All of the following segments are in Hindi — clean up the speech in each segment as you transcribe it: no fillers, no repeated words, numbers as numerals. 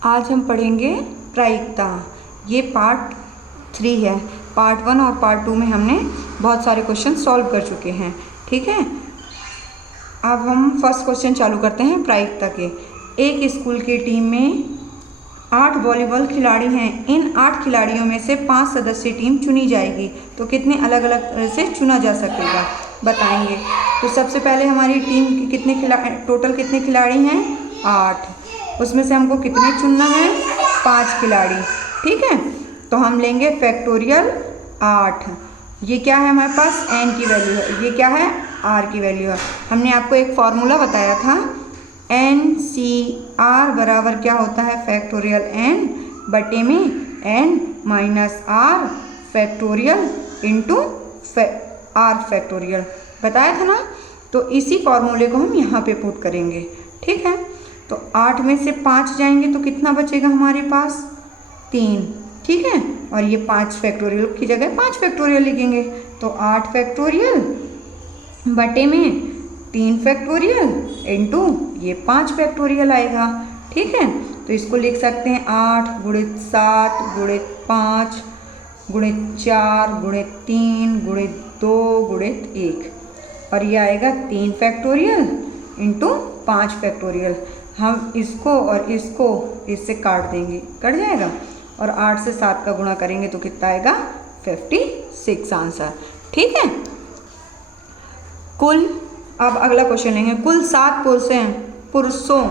आज हम पढ़ेंगे प्रायिकता। ये पार्ट 3 है। पार्ट 1 और पार्ट 2 में हमने बहुत सारे क्वेश्चन सॉल्व कर चुके हैं। ठीक है, अब हम फर्स्ट क्वेश्चन चालू करते हैं प्रायिकता के। एक स्कूल की टीम में 8 वॉलीबॉल खिलाड़ी हैं। इन 8 खिलाड़ियों में से 5 सदस्यीय टीम चुनी जाएगी, तो कितने अलग अलग तरह से चुना जा सकेगा बताएंगे। तो सबसे पहले हमारी टीम के टोटल कितने खिलाड़ी हैं? 8। उसमें से हमको कितने चुनना है? 5 खिलाड़ी। ठीक है, तो हम लेंगे फैक्टोरियल 8। ये क्या है हमारे पास? n की वैल्यू है। ये क्या है? r की वैल्यू है। हमने आपको एक फॉर्मूला बताया था, NCR बराबर क्या होता है? फैक्टोरियल n बटे में n minus r factorial into r factorial बताया था ना। तो इसी फॉर्मूले को हम यहाँ पे पुट करेंगे। ठीक है, तो 8 में से 5 जाएंगे तो कितना बचेगा हमारे पास? 3। ठीक है, और ये 5 फैक्टोरियल की जगह 5 फैक्टोरियल लिखेंगे, तो 8 फैक्टोरियल बटे में 3 फैक्टोरियल इंटू ये 5 फैक्टोरियल आएगा। ठीक है, तो इसको लिख सकते हैं 8 गुणित 7 गुणित 5 गुणित 4 गुणित 3 गुणित 2 गुणित 1, और ये आएगा 3 फैक्टोरियल इंटू 5 फैक्टोरियल। हम इसको और इसको इससे काट देंगे, कट जाएगा, और 8 से 7 का गुणा करेंगे तो कितना आएगा? 56 आंसर। ठीक है, कुल, अब अगला क्वेश्चन लेंगे। कुल 7 पुरुषों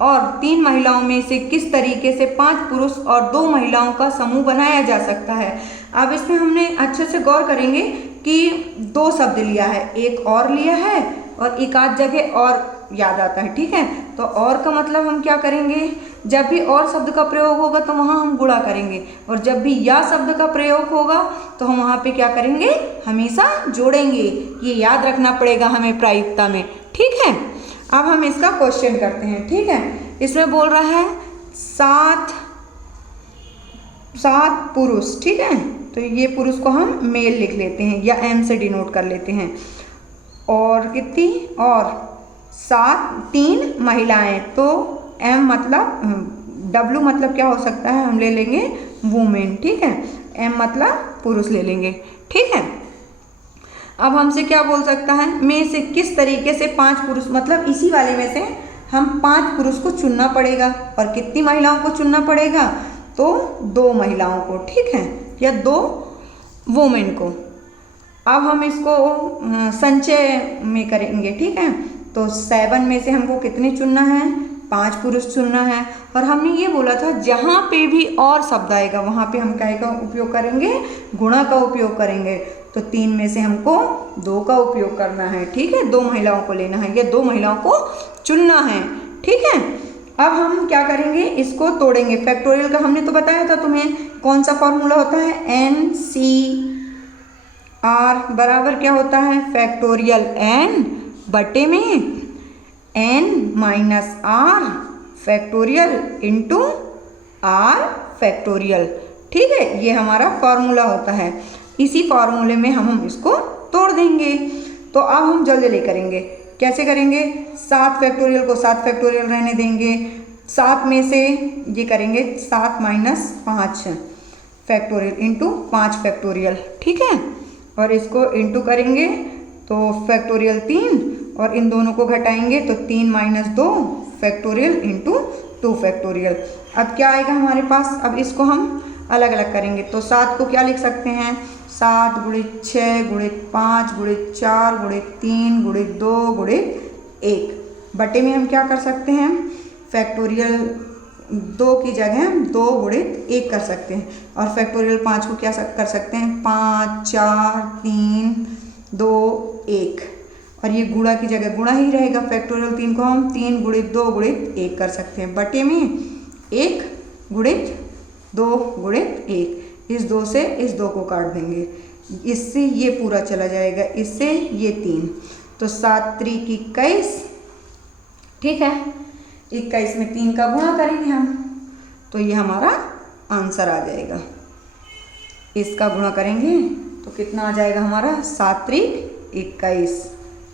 और 3 महिलाओं में से किस तरीके से 5 पुरुष और 2 महिलाओं का समूह बनाया जा सकता है? अब इसमें हमने अच्छे से गौर करेंगे कि 2 शब्द लिया है, एक और लिया है और एक आध जगह और याद आता है। ठीक है, तो और का मतलब हम क्या करेंगे? जब भी और शब्द का प्रयोग होगा तो वहाँ हम गुणा करेंगे, और जब भी या शब्द का प्रयोग होगा तो हम वहाँ पे क्या करेंगे? हमेशा जोड़ेंगे। ये याद रखना पड़ेगा हमें प्रायिकता में। ठीक है, अब हम इसका क्वेश्चन करते हैं। ठीक है, इसमें बोल रहा है 7 पुरुष। ठीक है, तो ये पुरुष को हम मेल लिख लेते हैं या m से डिनोट कर लेते हैं, और कितनी? और 3 महिलाएं, तो m मतलब w मतलब क्या हो सकता है? हम ले लेंगे वुमेन। ठीक है, m मतलब पुरुष ले लेंगे। ठीक है, अब हमसे क्या बोल सकता है? में से किस तरीके से 5 पुरुष, मतलब इसी वाले में से हम 5 पुरुष को चुनना पड़ेगा, और कितनी महिलाओं को चुनना पड़ेगा? तो 2 महिलाओं को। ठीक है, या 2 वुमेन को। अब हम इसको संचय में करेंगे। ठीक है, तो 7 में से हमको कितने चुनना है? 5 पुरुष चुनना है, और हमने ये बोला था जहाँ पे भी और शब्द आएगा वहाँ पे हम क्या का उपयोग करेंगे? गुणा का उपयोग करेंगे। तो 3 में से हमको 2 का उपयोग करना है। ठीक है, 2 महिलाओं को लेना है या 2 महिलाओं को चुनना है। ठीक है, अब हम क्या करेंगे? इसको तोड़ेंगे। फैक्टोरियल का हमने तो बताया था तुम्हें, कौन सा फॉर्मूला होता है? NCR बराबर क्या होता है? फैक्टोरियल n बटे में n minus r factorial into r factorial. ठीक है, ये हमारा फॉर्मूला होता है। इसी फॉर्मूले में हम इसको तोड़ देंगे। तो अब हम जल्दी करेंगे। कैसे करेंगे? 7 फैक्टोरियल को 7 फैक्टोरियल रहने देंगे। 7 में से ये करेंगे 7 माइनस 5 फैक्टोरियल इंटू 5 फैक्टोरियल। ठीक है, और इसको इंटू करेंगे तो फैक्टोरियल 3, और इन दोनों को घटाएंगे तो 3 माइनस 2 फैक्टोरियल इंटू 2 फैक्टोरियल। अब क्या आएगा हमारे पास? अब इसको हम अलग अलग करेंगे, तो 7 को क्या लिख सकते हैं? 7 गुणित 6 गुणित 5 गुणित 4 गुणित 3 गुणित 2 गुणित 1 बटे में हम क्या कर सकते हैं? फैक्टोरियल 2 की जगह हम 2 गुणित 1 कर सकते हैं, और फैक्टोरियल 5 को क्या कर सकते हैं? 5 4 3 2 1, और ये गुणा की जगह गुणा ही रहेगा। फैक्टोरियल 3 को हम 3 गुणित 2 गुणित 1 कर सकते हैं, बटे में 1 गुणित 2 गुणित 1। इस 2 से इस 2 को काट देंगे, इससे ये पूरा चला जाएगा, इससे ये 3, तो 7 त्रिक 21। ठीक है, 21 में 3 का गुणा करेंगे हम, तो ये हमारा आंसर आ जाएगा। इसका गुणा करेंगे तो कितना आ जाएगा हमारा? 7 त्रिक 21।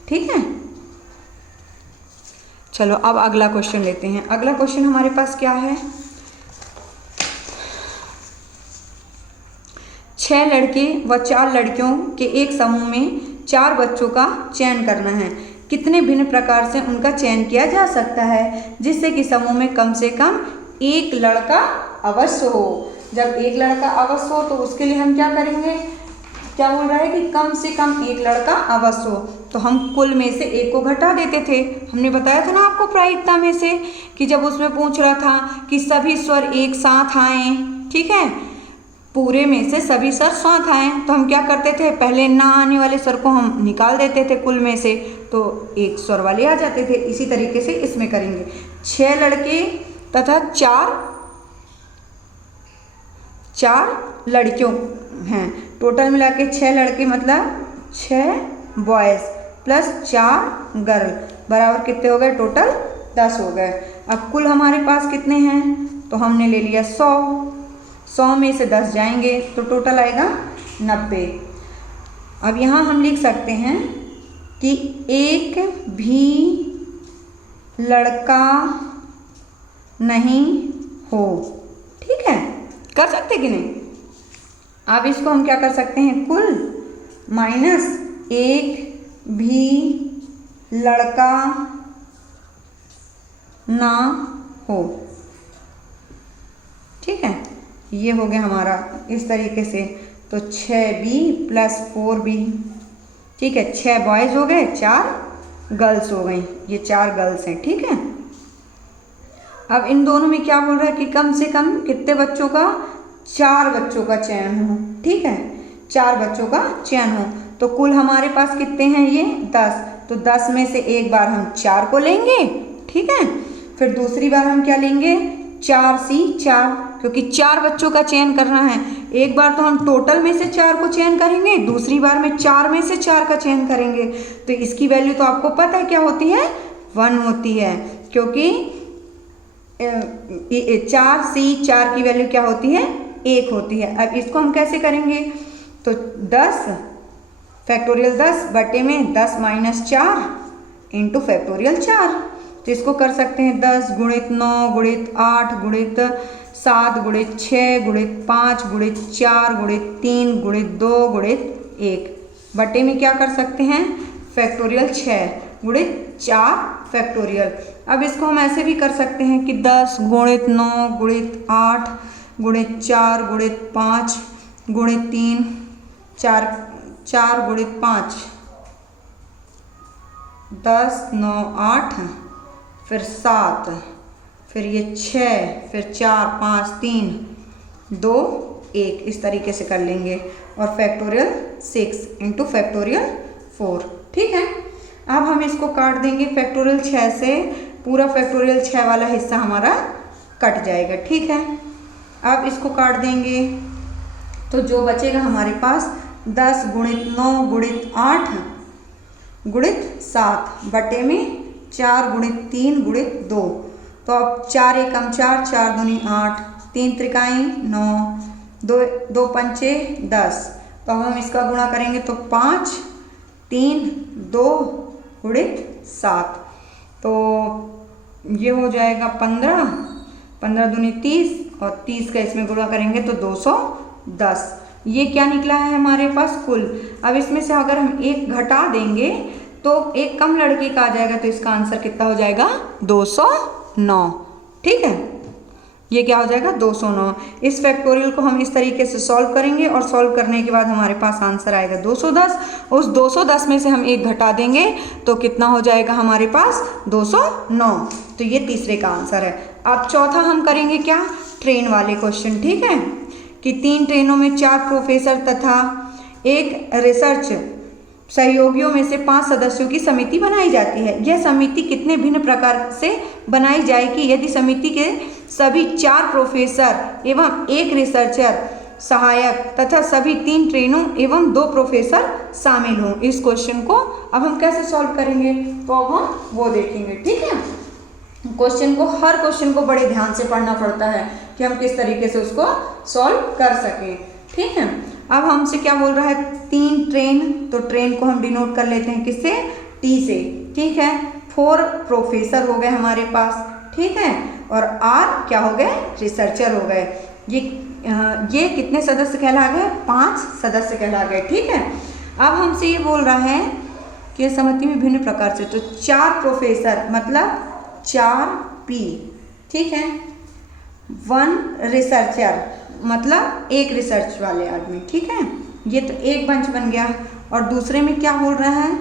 ठीक है, चलो अब अगला क्वेश्चन लेते हैं। अगला क्वेश्चन हमारे पास क्या है? 6 लड़के व 4 लड़कियों के एक समूह में 4 बच्चों का चयन करना है। कितने भिन्न प्रकार से उनका चयन किया जा सकता है जिससे कि समूह में कम से कम एक लड़का अवश्य हो। जब एक लड़का अवश्य हो तो उसके लिए हम क्या करेंगे, क्या बोल रहा है कि कम से कम एक लड़का अवश्य हो, तो हम कुल में से एक को घटा देते थे। हमने बताया था ना आपको प्रायिकता में से कि जब उसमें पूछ रहा था कि सभी स्वर एक साथ आए, ठीक है, पूरे में से सभी स्वर साथ आए, तो हम क्या करते थे, पहले ना आने वाले स्वर को हम निकाल देते थे कुल में से, तो एक स्वर वाले आ जाते थे। इसी तरीके से इसमें करेंगे। 6 लड़के तथा 4 लड़कियों हैं, टोटल मिला के 6 लड़के मतलब 6 बॉयज़ प्लस 4 गर्ल बराबर कितने हो गए, टोटल 10 हो गए। अब कुल हमारे पास कितने हैं, तो हमने ले लिया 100 में से 10 जाएंगे तो टोटल आएगा 90। अब यहाँ हम लिख सकते हैं कि एक भी लड़का नहीं हो, ठीक है, कर सकते कि नहीं। अब इसको हम क्या कर सकते हैं, कुल माइनस एक भी लड़का ना हो, ठीक है, ये हो गया हमारा इस तरीके से। तो 6b प्लस 4b, ठीक है, 6 बॉयज़ हो गए, 4 गर्ल्स हो गई, ये 4 गर्ल्स हैं, ठीक है। अब इन दोनों में क्या बोल रहा है कि कम से कम कितने बच्चों का, 4 बच्चों का चयन हो, ठीक है, 4 बच्चों का चयन हो। तो कुल हमारे पास कितने हैं, ये 10, तो 10 में से एक बार हम 4 को लेंगे, ठीक है, फिर दूसरी बार हम क्या लेंगे, 4c 4, क्योंकि 4 बच्चों का चयन करना है। एक बार तो हम टोटल में से 4 को चयन करेंगे, दूसरी बार में 4 में से 4 का चयन करेंगे, तो इसकी वैल्यू तो आपको पता है क्या होती है, 1 होती है, क्योंकि 4c 4 की वैल्यू क्या होती है, 1 होती है। अब इसको हम कैसे करेंगे, तो 10 फैक्टोरियल 10 बटे में 10 माइनस 4 इंटू फैक्टोरियल 4, तो इसको कर सकते हैं 10 गुणित 9 गुणित 8 गुणित 7 गुणित 6 गुणित 5 गुणित 4 गुणित 3 गुणित 2 गुणित 1 बटे में क्या कर सकते हैं, फैक्टोरियल 6 गुणित 4 फैक्टोरियल। अब इसको हम ऐसे भी कर सकते हैं कि 10 गुणित 9 गुणित 8 गुणित 4 गुणित 5 गुणित 3 4 गुणित 5, 10 9 8 फिर 7 फिर ये 6 फिर 4 5 3 2 1, इस तरीके से कर लेंगे, और फैक्टोरियल 6 इंटू फैक्टोरियल 4, ठीक है। अब हम इसको काट देंगे, फैक्टोरियल 6 से पूरा फैक्टोरियल 6 वाला हिस्सा हमारा कट जाएगा, ठीक है। अब इसको काट देंगे तो जो बचेगा हमारे पास 10 गुणित 9 गुणित 8 गुणित 7 बटे में 4 गुणित 3 गुणित 2, तो अब 4 एकम 4 4 दूनी 8 3 त्रिकाई 9 2 पंचे 10, तो अब हम इसका गुणा करेंगे तो 5 3 2 गुणित 7, तो ये हो जाएगा 15 15 दूनी 30 और 30 का इसमें गुणा करेंगे तो 210। ये क्या निकला है हमारे पास कुल। अब इसमें से अगर हम एक घटा देंगे तो एक कम लड़के का आ जाएगा, तो इसका आंसर कितना हो जाएगा 209, ठीक है, ये क्या हो जाएगा 209। इस फैक्टोरियल को हम इस तरीके से सॉल्व करेंगे और सॉल्व करने के बाद हमारे पास आंसर आएगा 210। उस 210 में से हम एक घटा देंगे तो कितना हो जाएगा हमारे पास 209, तो ये तीसरे का आंसर है। अब चौथा हम करेंगे क्या, ट्रेन वाले क्वेश्चन, ठीक है, कि 3 ट्रेनों में 4 प्रोफेसर तथा एक रिसर्च सहयोगियों में से 5 सदस्यों की समिति बनाई जाती है। यह समिति कितने भिन्न प्रकार से बनाई जाएगी यदि समिति के सभी 4 प्रोफेसर एवं एक रिसर्चर सहायक तथा सभी 3 ट्रेनों एवं 2 प्रोफेसर शामिल हों। इस क्वेश्चन को अब हम कैसे सॉल्व करेंगे, तो अब हम वो देखेंगे, ठीक है। क्वेश्चन को, हर क्वेश्चन को बड़े ध्यान से पढ़ना पड़ता है कि हम किस तरीके से उसको सॉल्व कर सकें, ठीक है। अब हमसे क्या बोल रहा है, 3 ट्रेन, तो ट्रेन को हम डिनोट कर लेते हैं किससे, टी से, ठीक है। 4 प्रोफेसर हो गए हमारे पास, ठीक है, और आर क्या हो गए, रिसर्चर हो गए। ये ये कितने सदस्य कहला गए? 5 सदस्य कहला गए। ठीक है, अब हमसे ये बोल रहा है कि समिति में भिन्न प्रकार से, तो 4 प्रोफेसर मतलब 4P। ठीक है, 1 रिसर्चर मतलब 1 रिसर्च वाले आदमी। ठीक है, ये तो एक बंच बन गया। और दूसरे में क्या बोल रहा है?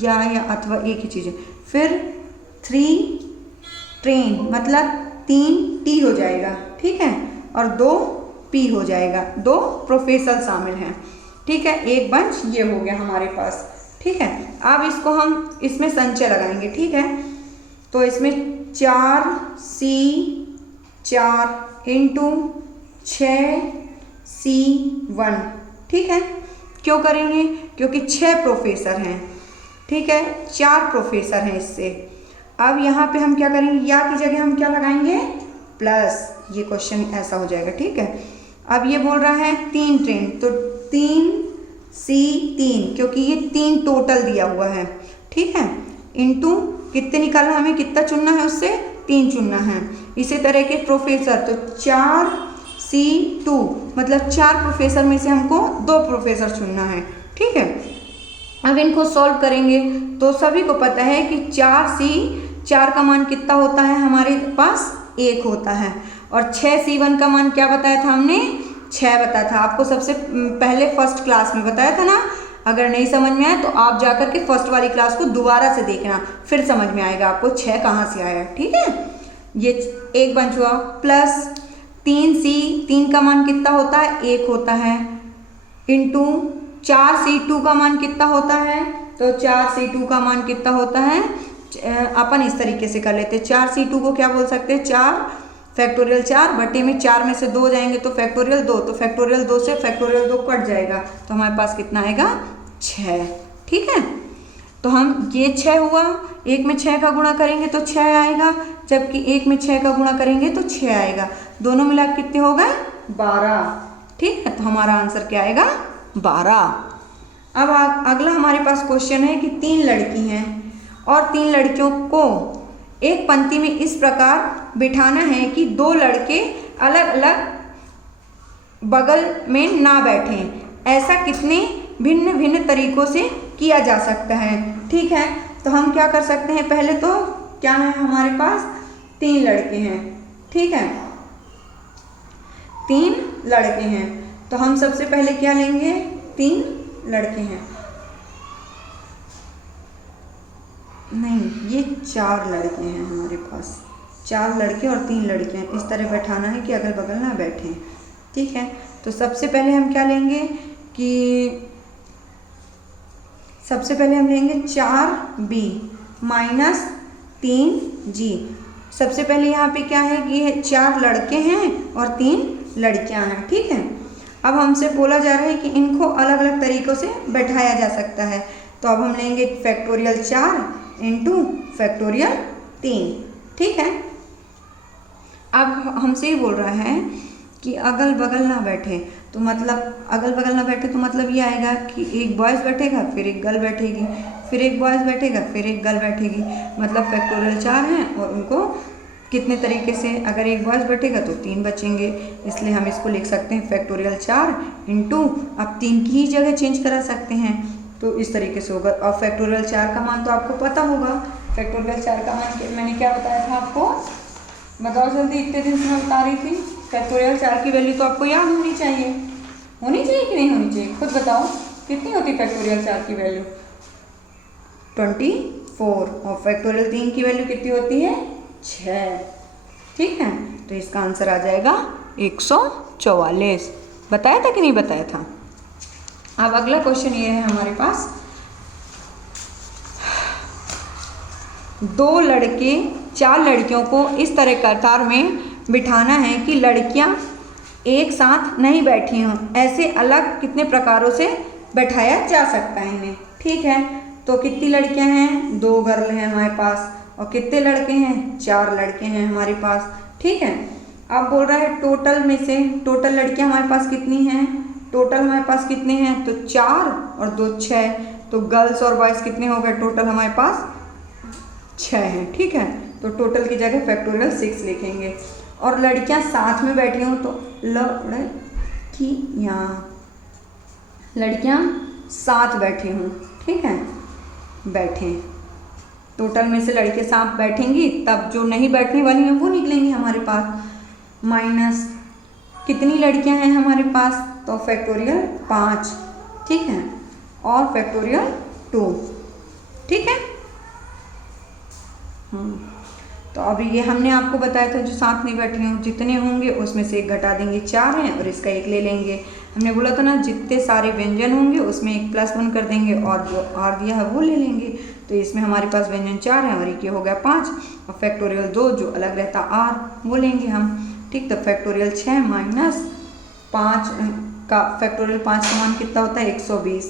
या अथवा एक ही चीज़ है। फिर 3 ट्रेन मतलब 3T हो जाएगा। ठीक है, और 2P हो जाएगा, 2 प्रोफेसर शामिल हैं। ठीक है, एक बंच ये हो गया हमारे पास। ठीक है, अब इसको हम इसमें संचय लगाएंगे। ठीक है, तो इसमें 4C4 इंटू 6C1। ठीक है, क्यों करेंगे? क्योंकि 6 प्रोफेसर हैं। ठीक है, 4 प्रोफेसर हैं इससे। अब यहाँ पे हम क्या करेंगे? या की जगह हम क्या लगाएंगे? प्लस। ये क्वेश्चन ऐसा हो जाएगा। ठीक है, अब ये बोल रहा है 3 ट्रेन, तो 3C3 क्योंकि ये 3 टोटल दिया हुआ है। ठीक है, इंटू कितने निकालना, हमें कितना चुनना है? उससे 3 चुनना है। इसी तरह के प्रोफेसर, तो 4C2 मतलब 4 प्रोफेसर में से हमको 2 प्रोफेसर चुनना है। ठीक है, अब इनको सॉल्व करेंगे तो सभी को पता है कि 4C4 का मान कितना होता है? हमारे पास 1 होता है। और 6C1 का मान क्या बताया था हमने? 6 बताया था। आपको सबसे पहले फर्स्ट क्लास में बताया था ना। अगर नहीं समझ में आया तो आप जाकर के फर्स्ट वाली क्लास को दोबारा से देखना, फिर समझ में आएगा आपको 6 कहाँ से आया। ठीक है, ये एक बंच हुआ। प्लस 3C3 का मान कितना होता है? 1 होता है। इंटू 4C2 का मान कितना होता है? तो 4C2 का मान कितना होता है? अपन इस तरीके से कर लेते हैं। 4C2 को क्या बोल सकते हैं? 4 फैक्टोरियल 4 बटे में 4 में से 2 जाएंगे तो फैक्टोरियल 2, तो फैक्टोरियल 2 से फैक्टोरियल 2 कट जाएगा, तो हमारे पास कितना आएगा? 6। ठीक है, तो हम ये 6 हुआ, 1 में 6 का गुणा करेंगे तो 6 आएगा, जबकि 1 में 6 का गुणा करेंगे तो 6 आएगा। दोनों मिला कितने हो गए? 12। ठीक है, तो हमारा आंसर क्या आएगा? 12। अब अगला हमारे पास क्वेश्चन है कि 3 लड़की हैं और 3 लड़कियों को एक पंक्ति में इस प्रकार बिठाना है कि 2 लड़के अलग अलग बगल में ना बैठें। ऐसा कितने भिन्न भिन्न तरीकों से किया जा सकता है? ठीक है, तो हम क्या कर सकते हैं? पहले तो क्या है हमारे पास? 3 लड़के हैं। ठीक है, 3 लड़के हैं, तो हम सबसे पहले क्या लेंगे? 3 लड़के हैं, नहीं ये 4 लड़के हैं हमारे पास। 4 लड़के और 3 लड़कियां इस तरह बैठाना है कि अगल बगल ना बैठें। ठीक है, तो सबसे पहले हम क्या लेंगे कि सबसे पहले हम लेंगे 4B माइनस 3G। सबसे पहले यहाँ पे क्या है कि 4 लड़के हैं और 3 लड़कियां हैं। ठीक है, अब हमसे बोला जा रहा है कि इनको अलग अलग तरीक़ों से बैठाया जा सकता है, तो अब हम लेंगे फैक्टोरियल 4 इंटू फैक्टोरियल 3। ठीक है, अब हमसे ये बोल रहा है कि अगल बगल ना बैठे, तो मतलब अगल बगल ना बैठे तो मतलब ये आएगा कि एक बॉयज़ बैठेगा, फिर एक गर्ल बैठेगी, फिर एक बॉयज़ बैठेगा, फिर एक गर्ल बैठेगी। मतलब फैक्टोरियल 4 हैं और उनको कितने तरीके से, अगर एक बॉयज़ बैठेगा तो 3 बचेंगे, इसलिए हम इसको लिख सकते हैं फैक्टोरियल 4 इंटू, अब 3 की ही जगह चेंज करा सकते हैं, तो इस तरीके से होगा। और फैक्टोरियल 4 का मान तो आपको पता होगा। फैक्टोरियल 4 का मान मैंने क्या बताया था आपको? बताओ जल्दी, इतने दिन से मैं बता रही थी। फैक्टोरियल 4 की वैल्यू तो आपको याद होनी चाहिए कि नहीं होनी चाहिए? खुद बताओ कितनी होती फैक्टोरियल 4 की वैल्यू? 24। और फैक्टोरियल 3 की वैल्यू कितनी होती है? 6। ठीक है, तो इसका आंसर आ जाएगा 144। बताया था कि नहीं बताया था? अब अगला क्वेश्चन ये है हमारे पास, 2 लड़के 4 लड़कियों को इस तरह कतार में बिठाना है कि लड़कियां एक साथ नहीं बैठी हों। ऐसे अलग कितने प्रकारों से बैठाया जा सकता है इन्हें? ठीक है, तो कितनी लड़कियां हैं? 2 गर्ल हैं हमारे पास, और कितने लड़के हैं? 4 लड़के हैं हमारे पास। ठीक है, अब बोल रहा है टोटल में से, टोटल लड़कियां हमारे पास कितनी हैं? टोटल हमारे पास कितने हैं? तो 4 और 2 6, तो गर्ल्स और बॉयज़ कितने हो गए? टोटल हमारे पास 6 हैं। ठीक है, तो टोटल की जगह फैक्टोरियल 6 लिखेंगे। और लड़कियां साथ में बैठी हों तो लड़कियां, लड़कियां साथ बैठी हों, ठीक है, बैठें। टोटल में से लड़के साथ बैठेंगी, तब जो नहीं बैठने वाली हैं वो निकलेंगी हमारे पास। माइनस कितनी लड़कियां हैं हमारे पास, तो फैक्टोरियल 5, ठीक है, और फैक्टोरियल 2, ठीक है। तो अभी ये हमने आपको बताया था जो साथ नहीं बैठे हों, जितने होंगे उसमें से एक घटा देंगे, 4 हैं और इसका एक ले लेंगे। हमने बोला था ना जितने सारे व्यंजन होंगे उसमें एक +1 कर देंगे और जो आर दिया है वो ले लेंगे। तो इसमें हमारे पास व्यंजन 4 हैं और एक ये हो गया 5, और फैक्टोरियल 2 जो अलग रहता आर वो लेंगे हम, ठीक। तो फैक्टोरियल 6 माइनस 5 का फैक्टोरियल 5 का मान कितना होता है 120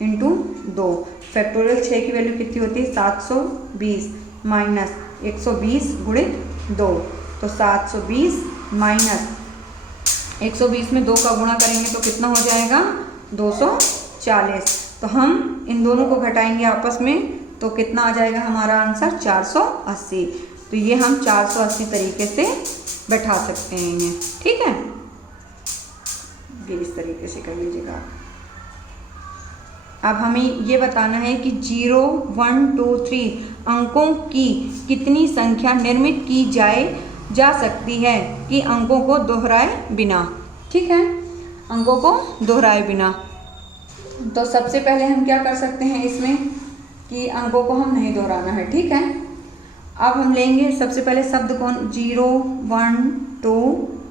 इंटू 2। फैक्टोरियल 6 की वैल्यू कितनी होती है 720 माइनस 120 गुणित 2, तो 720 माइनस 120 में 2 का गुणा करेंगे तो कितना हो जाएगा 240। तो हम इन दोनों को घटाएंगे आपस में तो कितना आ जाएगा हमारा आंसर 480। तो ये हम 480 तरीके से बैठा सकते हैं इन्हें, ठीक है। ये इस तरीके से कर लीजिएगा। अब हमें ये बताना है कि 0, 1, 2, 3 अंकों की कितनी संख्या निर्मित की जा सकती है कि अंकों को दोहराए बिना, ठीक है, अंकों को दोहराए बिना। तो सबसे पहले हम क्या कर सकते हैं इसमें कि अंकों को हम नहीं दोहराना है, ठीक है। अब हम लेंगे सबसे पहले शब्द कौन 0, 1, 2,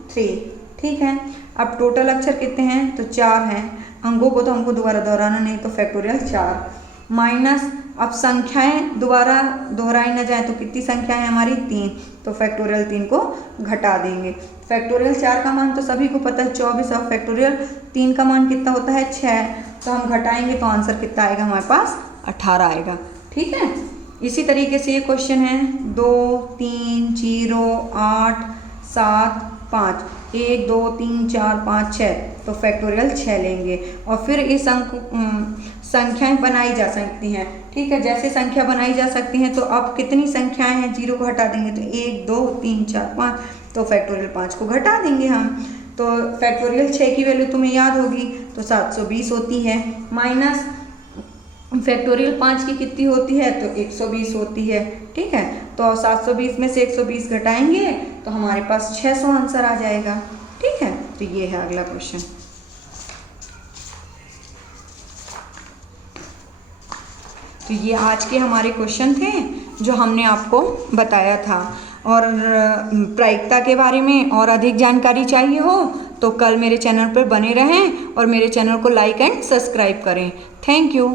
3, ठीक है। अब टोटल अक्षर कितने हैं तो 4 हैं, अंकों को तो हमको दोबारा दोहराना नहीं, तो फैक्टोरियल 4 माइनस अब संख्याएं दोबारा दोहराई ना जाए तो कितनी संख्या है हमारी 3, तो फैक्टोरियल 3 को घटा देंगे। फैक्टोरियल 4 का मान तो सभी को पता है 24 और फैक्टोरियल 3 का मान कितना होता है 6, तो हम घटाएंगे तो आंसर कितना आएगा हमारे पास 18 आएगा, ठीक है। इसी तरीके से ये क्वेश्चन है 2, 3, 0, 8, 7, 5, 1, 2, 3, 4, 5, 6, तो फैक्टोरियल 6 लेंगे और फिर इस संख्याएं बनाई जा सकती हैं, ठीक है। जैसे संख्या बनाई जा सकती हैं तो अब कितनी संख्याएं हैं 0 को हटा देंगे तो 1, 2, 3, 4, 5, तो फैक्टोरियल 5 को घटा देंगे हम। तो फैक्टोरियल 6 की वैल्यू तुम्हें याद होगी तो 720 होती है, माइनस फैक्टोरियल 5 की कितनी होती है तो 120 होती है, ठीक है। तो 720 में से 120 घटाएंगे तो हमारे पास 600 आंसर आ जाएगा, ठीक है। तो ये है अगला क्वेश्चन। तो ये आज के हमारे क्वेश्चन थे जो हमने आपको बताया था, और प्रायिकता के बारे में और अधिक जानकारी चाहिए हो तो कल मेरे चैनल पर बने रहें और मेरे चैनल को लाइक एंड सब्सक्राइब करें। Thank you.